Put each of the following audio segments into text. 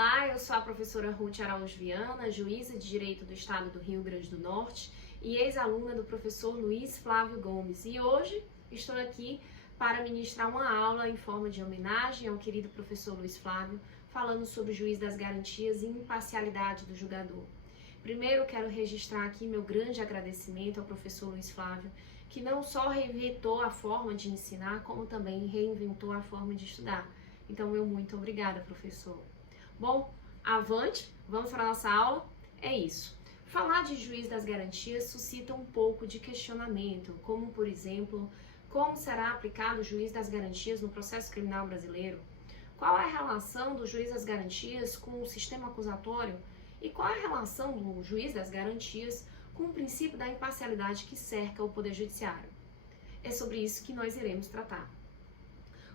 Olá, eu sou a professora Ruth Araújo Viana, juíza de Direito do Estado do Rio Grande do Norte e ex-aluna do professor Luiz Flávio Gomes. E hoje estou aqui para ministrar uma aula em forma de homenagem ao querido professor Luiz Flávio, falando sobre o juiz das garantias e imparcialidade do julgador. Primeiro, quero registrar aqui meu grande agradecimento ao professor Luiz Flávio, que não só reinventou a forma de ensinar, como também reinventou a forma de estudar. Então, meu muito obrigada, professor. Bom, avante, vamos para a nossa aula? É isso. Falar de juiz das garantias suscita um pouco de questionamento, como, por exemplo, como será aplicado o juiz das garantias no processo criminal brasileiro? Qual é a relação do juiz das garantias com o sistema acusatório? E qual é a relação do juiz das garantias com o princípio da imparcialidade que cerca o Poder Judiciário? É sobre isso que nós iremos tratar.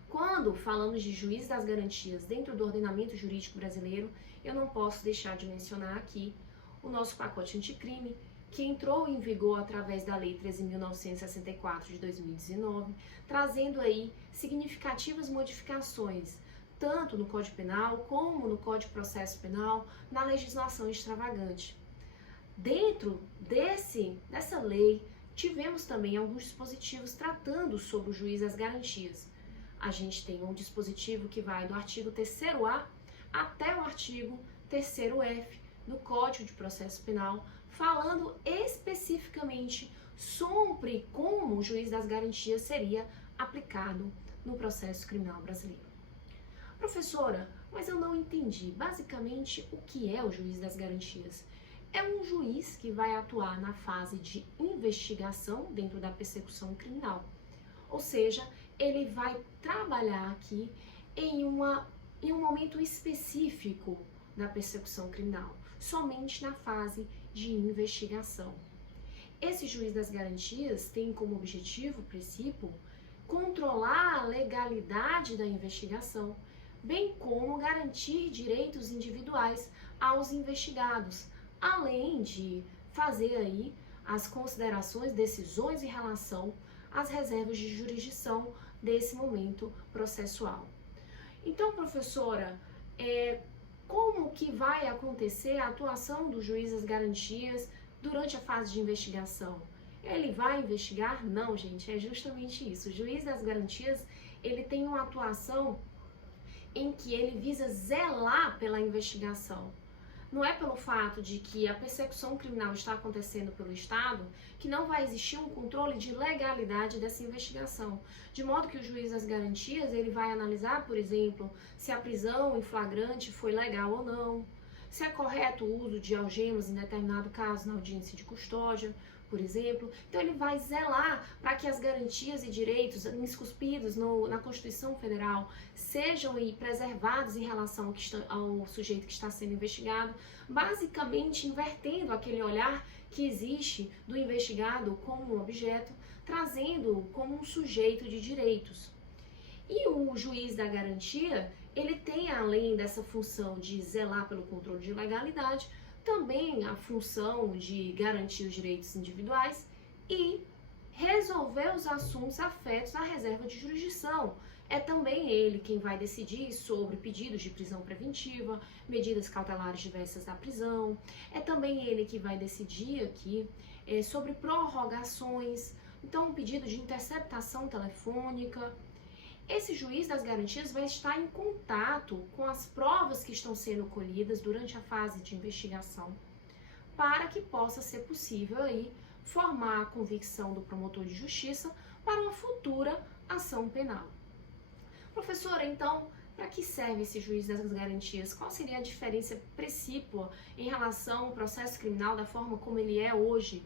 Quando falamos de juiz das garantias dentro do ordenamento jurídico brasileiro, eu não posso deixar de mencionar aqui o nosso pacote anticrime, que entrou em vigor através da Lei 13.964 de 2019, trazendo aí significativas modificações, tanto no Código Penal como no Código de Processo Penal, na legislação extravagante. Dentro dessa lei, tivemos também alguns dispositivos tratando sobre o juiz das garantias. A gente tem um dispositivo que vai do artigo 3º-A até o artigo 3º-F do Código de Processo Penal, falando especificamente sobre como o juiz das garantias seria aplicado no processo criminal brasileiro. Professora, mas eu não entendi. Basicamente, o que é o juiz das garantias? É um juiz que vai atuar na fase de investigação dentro da persecução criminal. Ou seja, ele vai trabalhar aqui em um momento específico da persecução criminal, somente na fase de investigação. Esse juiz das garantias tem como objetivo, princípio, controlar a legalidade da investigação, bem como garantir direitos individuais aos investigados, além de fazer aí as considerações, decisões em relação às reservas de jurisdição desse momento processual. Então, professora, como que vai acontecer a atuação do juiz das garantias durante a fase de investigação? Ele vai investigar? Não, gente, é justamente isso. O juiz das garantias, ele tem uma atuação em que ele visa zelar pela investigação. Não é pelo fato de que a persecução criminal está acontecendo pelo Estado que não vai existir um controle de legalidade dessa investigação. De modo que o juiz das garantias, ele vai analisar, por exemplo, se a prisão em flagrante foi legal ou não, se é correto o uso de algemas em determinado caso na audiência de custódia, por exemplo. Então ele vai zelar para que as garantias e direitos esculpidos na Constituição Federal sejam preservados em relação ao sujeito que está sendo investigado, basicamente invertendo aquele olhar que existe do investigado como um objeto, trazendo-o como um sujeito de direitos. E o juiz da garantia, ele tem, além dessa função de zelar pelo controle de legalidade, também a função de garantir os direitos individuais e resolver os assuntos afetos à reserva de jurisdição. É também ele quem vai decidir sobre pedidos de prisão preventiva, medidas cautelares diversas da prisão. É também ele que vai decidir aqui sobre prorrogações, então um pedido de interceptação telefônica. Esse juiz das garantias vai estar em contato com as provas que estão sendo colhidas durante a fase de investigação, para que possa ser possível aí formar a convicção do promotor de justiça para uma futura ação penal. Professora, então, para que serve esse juiz das garantias? Qual seria a diferença precípua em relação ao processo criminal da forma como ele é hoje?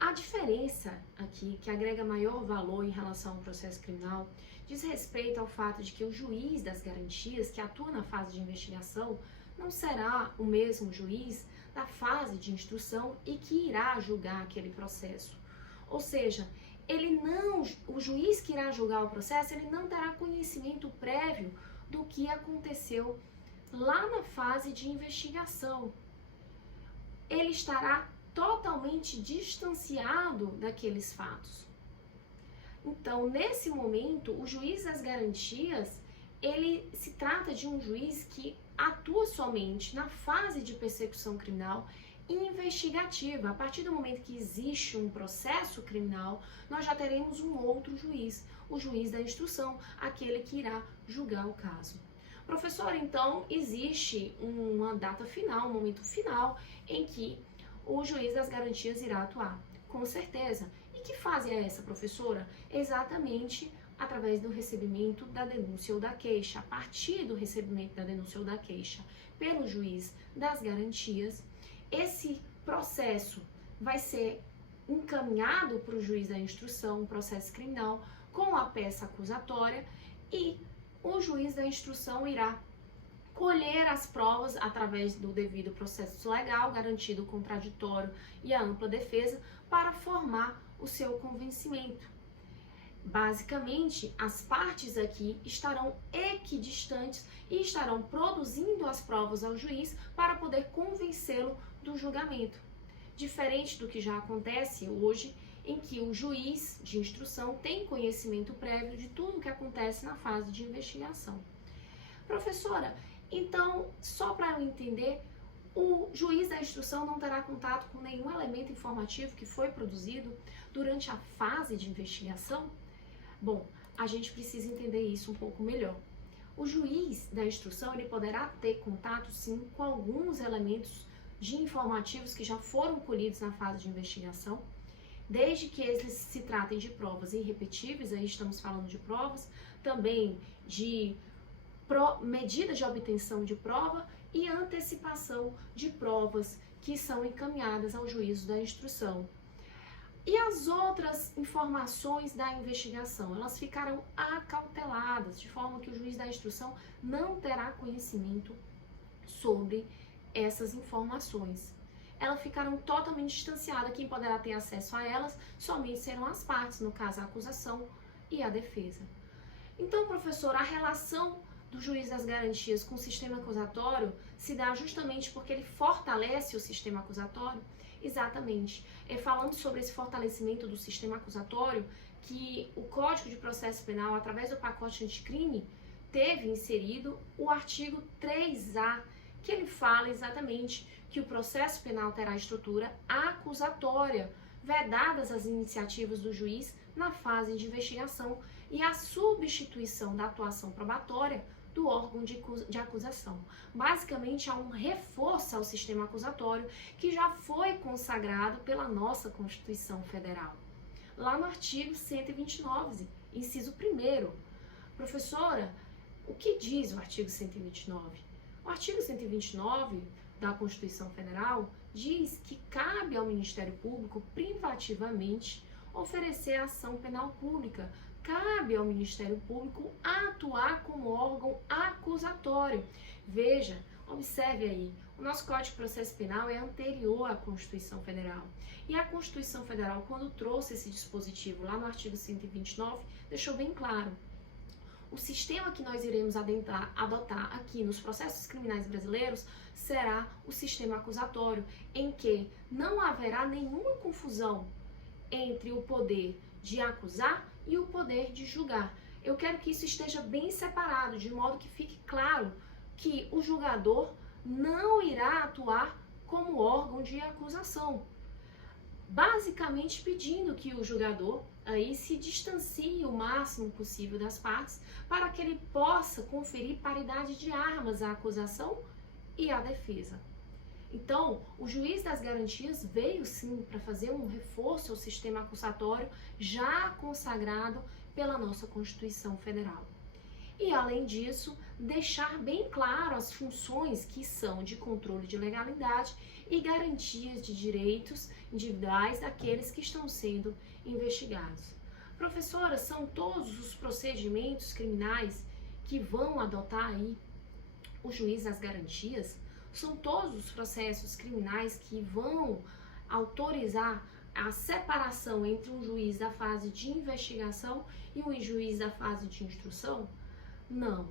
A diferença aqui, que agrega maior valor em relação ao processo criminal, diz respeito ao fato de que o juiz das garantias, que atua na fase de investigação, não será o mesmo juiz da fase de instrução e que irá julgar aquele processo. Ou seja, o juiz que irá julgar o processo, ele não terá conhecimento prévio do que aconteceu lá na fase de investigação. Ele estará totalmente distanciado daqueles fatos. Então, nesse momento, o juiz das garantias, ele se trata de um juiz que atua somente na fase de persecução criminal investigativa. A partir do momento que existe um processo criminal, nós já teremos um outro juiz, o juiz da instrução, aquele que irá julgar o caso. Professor, então existe uma data final, um momento final em que o juiz das garantias irá atuar. Com certeza. E que fase é essa, professora? Exatamente através do recebimento da denúncia ou da queixa. A partir do recebimento da denúncia ou da queixa pelo juiz das garantias, esse processo vai ser encaminhado para o juiz da instrução, um processo criminal, com a peça acusatória, e o juiz da instrução irá colher as provas através do devido processo legal, garantido o contraditório e a ampla defesa, para formar o seu convencimento. Basicamente, as partes aqui estarão equidistantes e estarão produzindo as provas ao juiz para poder convencê-lo do julgamento. Diferente do que já acontece hoje, em que o juiz de instrução tem conhecimento prévio de tudo o que acontece na fase de investigação. Professora, então, só para eu entender, o juiz da instrução não terá contato com nenhum elemento informativo que foi produzido durante a fase de investigação? Bom, a gente precisa entender isso um pouco melhor. O juiz da instrução, ele poderá ter contato, sim, com alguns elementos de informativos que já foram colhidos na fase de investigação, desde que eles se tratem de provas irrepetíveis, aí estamos falando de provas, também de medida de obtenção de prova e antecipação de provas que são encaminhadas ao juízo da instrução. E as outras informações da investigação, elas ficarão acauteladas, de forma que o juiz da instrução não terá conhecimento sobre essas informações. Elas ficarão totalmente distanciadas, quem poderá ter acesso a elas somente serão as partes, no caso a acusação e a defesa. Então, professor, a relação do juiz das garantias com o sistema acusatório se dá justamente porque ele fortalece o sistema acusatório? Exatamente. É falando sobre esse fortalecimento do sistema acusatório que o Código de Processo Penal, através do pacote anticrime, teve inserido o artigo 3A, que ele fala exatamente que o processo penal terá estrutura acusatória, vedadas as iniciativas do juiz na fase de investigação e a substituição da atuação probatória do órgão de acusação. Basicamente, há um reforço ao sistema acusatório que já foi consagrado pela nossa Constituição Federal. Lá no artigo 129, inciso 1º. Professora, o que diz o artigo 129? O artigo 129 da Constituição Federal diz que cabe ao Ministério Público privativamente oferecer ação penal pública. Cabe ao Ministério Público atuar como órgão acusatório. Veja, observe aí, o nosso Código de Processo Penal é anterior à Constituição Federal. E a Constituição Federal, quando trouxe esse dispositivo lá no artigo 129, deixou bem claro: o sistema que nós iremos adotar aqui nos processos criminais brasileiros será o sistema acusatório, em que não haverá nenhuma confusão entre o poder de acusar e o poder de julgar. Eu quero que isso esteja bem separado, de modo que fique claro que o julgador não irá atuar como órgão de acusação, basicamente pedindo que o julgador aí se distancie o máximo possível das partes para que ele possa conferir paridade de armas à acusação e à defesa. Então, o juiz das garantias veio sim para fazer um reforço ao sistema acusatório já consagrado pela nossa Constituição Federal. E, além disso, deixar bem claro as funções que são de controle de legalidade e garantias de direitos individuais daqueles que estão sendo investigados. Professora, são todos os procedimentos criminais que vão adotar aí o juiz das garantias? São todos os processos criminais que vão autorizar a separação entre um juiz da fase de investigação e um juiz da fase de instrução? Não.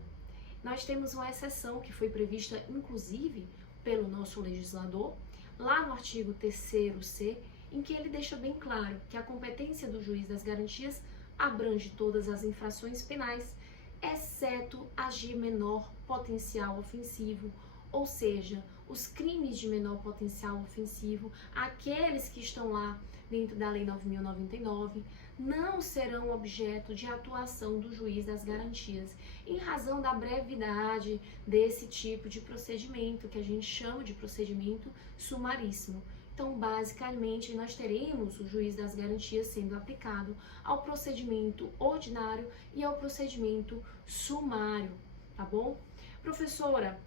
Nós temos uma exceção que foi prevista, inclusive, pelo nosso legislador, lá no artigo 3º-C, em que ele deixa bem claro que a competência do juiz das garantias abrange todas as infrações penais exceto as de menor potencial ofensivo, ou seja, os crimes de menor potencial ofensivo, aqueles que estão lá dentro da Lei 9.099, não serão objeto de atuação do juiz das garantias, em razão da brevidade desse tipo de procedimento, que a gente chama de procedimento sumaríssimo. Então, basicamente, nós teremos o juiz das garantias sendo aplicado ao procedimento ordinário e ao procedimento sumário, tá bom? Professora,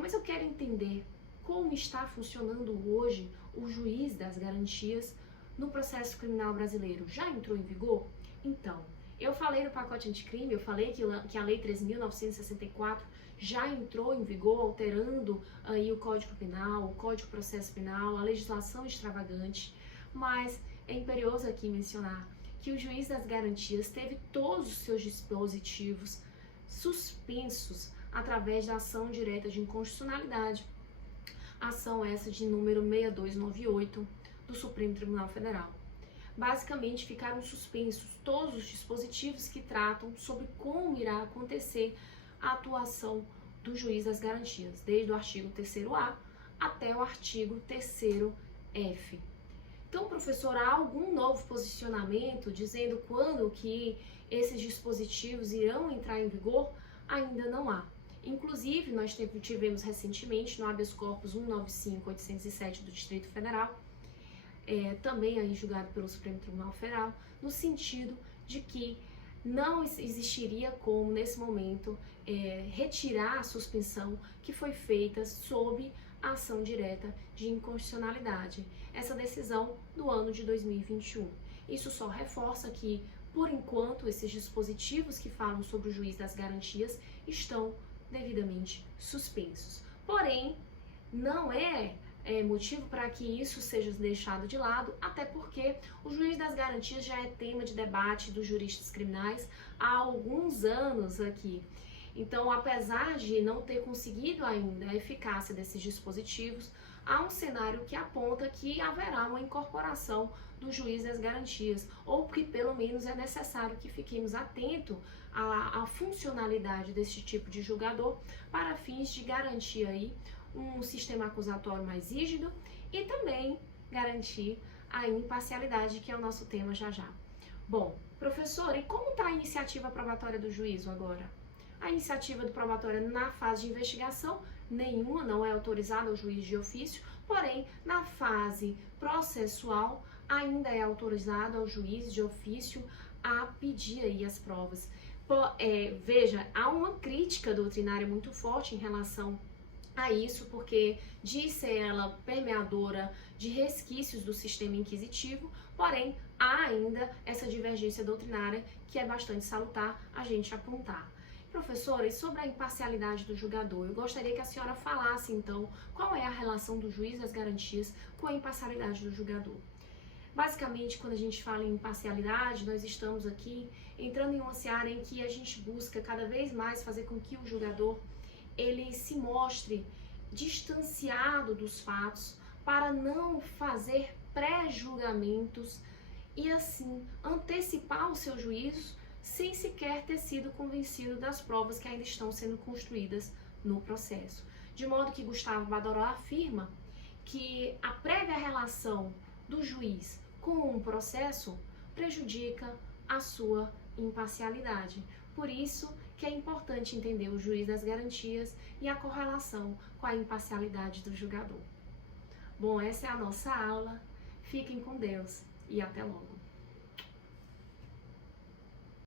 mas eu quero entender como está funcionando hoje o juiz das garantias no processo criminal brasileiro. Já entrou em vigor? Então, eu falei no pacote anticrime, eu falei que a Lei 13.964 já entrou em vigor, alterando aí o Código Penal, o Código de Processo Penal, a legislação extravagante, mas é imperioso aqui mencionar que o juiz das garantias teve todos os seus dispositivos suspensos através da ação direta de inconstitucionalidade, ação essa de número 6298 do Supremo Tribunal Federal. Basicamente, ficaram suspensos todos os dispositivos que tratam sobre como irá acontecer a atuação do juiz das garantias, desde o artigo 3º-A até o artigo 3º-F. Então, professor, há algum novo posicionamento dizendo quando que esses dispositivos irão entrar em vigor? Ainda não há. Inclusive, nós tivemos recentemente no habeas corpus 195.807 do Distrito Federal, também aí julgado pelo Supremo Tribunal Federal, no sentido de que não existiria como, nesse momento, retirar a suspensão que foi feita sob a ação direta de inconstitucionalidade, essa decisão do ano de 2021. Isso só reforça que, por enquanto, esses dispositivos que falam sobre o juiz das garantias estão devidamente suspensos. Porém, não é motivo para que isso seja deixado de lado, até porque o juiz das garantias já é tema de debate dos juristas criminais há alguns anos aqui. Então, apesar de não ter conseguido ainda a eficácia desses dispositivos, há um cenário que aponta que haverá uma incorporação do juiz das garantias, ou que pelo menos é necessário que fiquemos atentos à funcionalidade desse tipo de julgador para fins de garantir aí um sistema acusatório mais rígido e também garantir a imparcialidade, que é o nosso tema já já. Bom, professor, e como está a iniciativa probatória do juízo agora? A iniciativa do probatória na fase de investigação, nenhuma não é autorizada ao juiz de ofício, porém, na fase processual, ainda é autorizado ao juiz de ofício a pedir aí as provas. Veja, há uma crítica doutrinária muito forte em relação a isso, porque diz ser ela permeadora de resquícios do sistema inquisitivo, porém, há ainda essa divergência doutrinária que é bastante salutar a gente apontar. Professora, e sobre a imparcialidade do julgador? Eu gostaria que a senhora falasse, então, qual é a relação do juiz das garantias com a imparcialidade do julgador. Basicamente, quando a gente fala em imparcialidade, nós estamos aqui entrando em uma seara em que a gente busca cada vez mais fazer com que o julgador ele se mostre distanciado dos fatos para não fazer pré-julgamentos e assim antecipar o seu juízo sem sequer ter sido convencido das provas que ainda estão sendo construídas no processo. De modo que Gustavo Badoró afirma que a prévia relação do juiz com um processo prejudica a sua imparcialidade. Por isso que é importante entender o juiz das garantias e a correlação com a imparcialidade do julgador. Bom, essa é a nossa aula. Fiquem com Deus e até logo.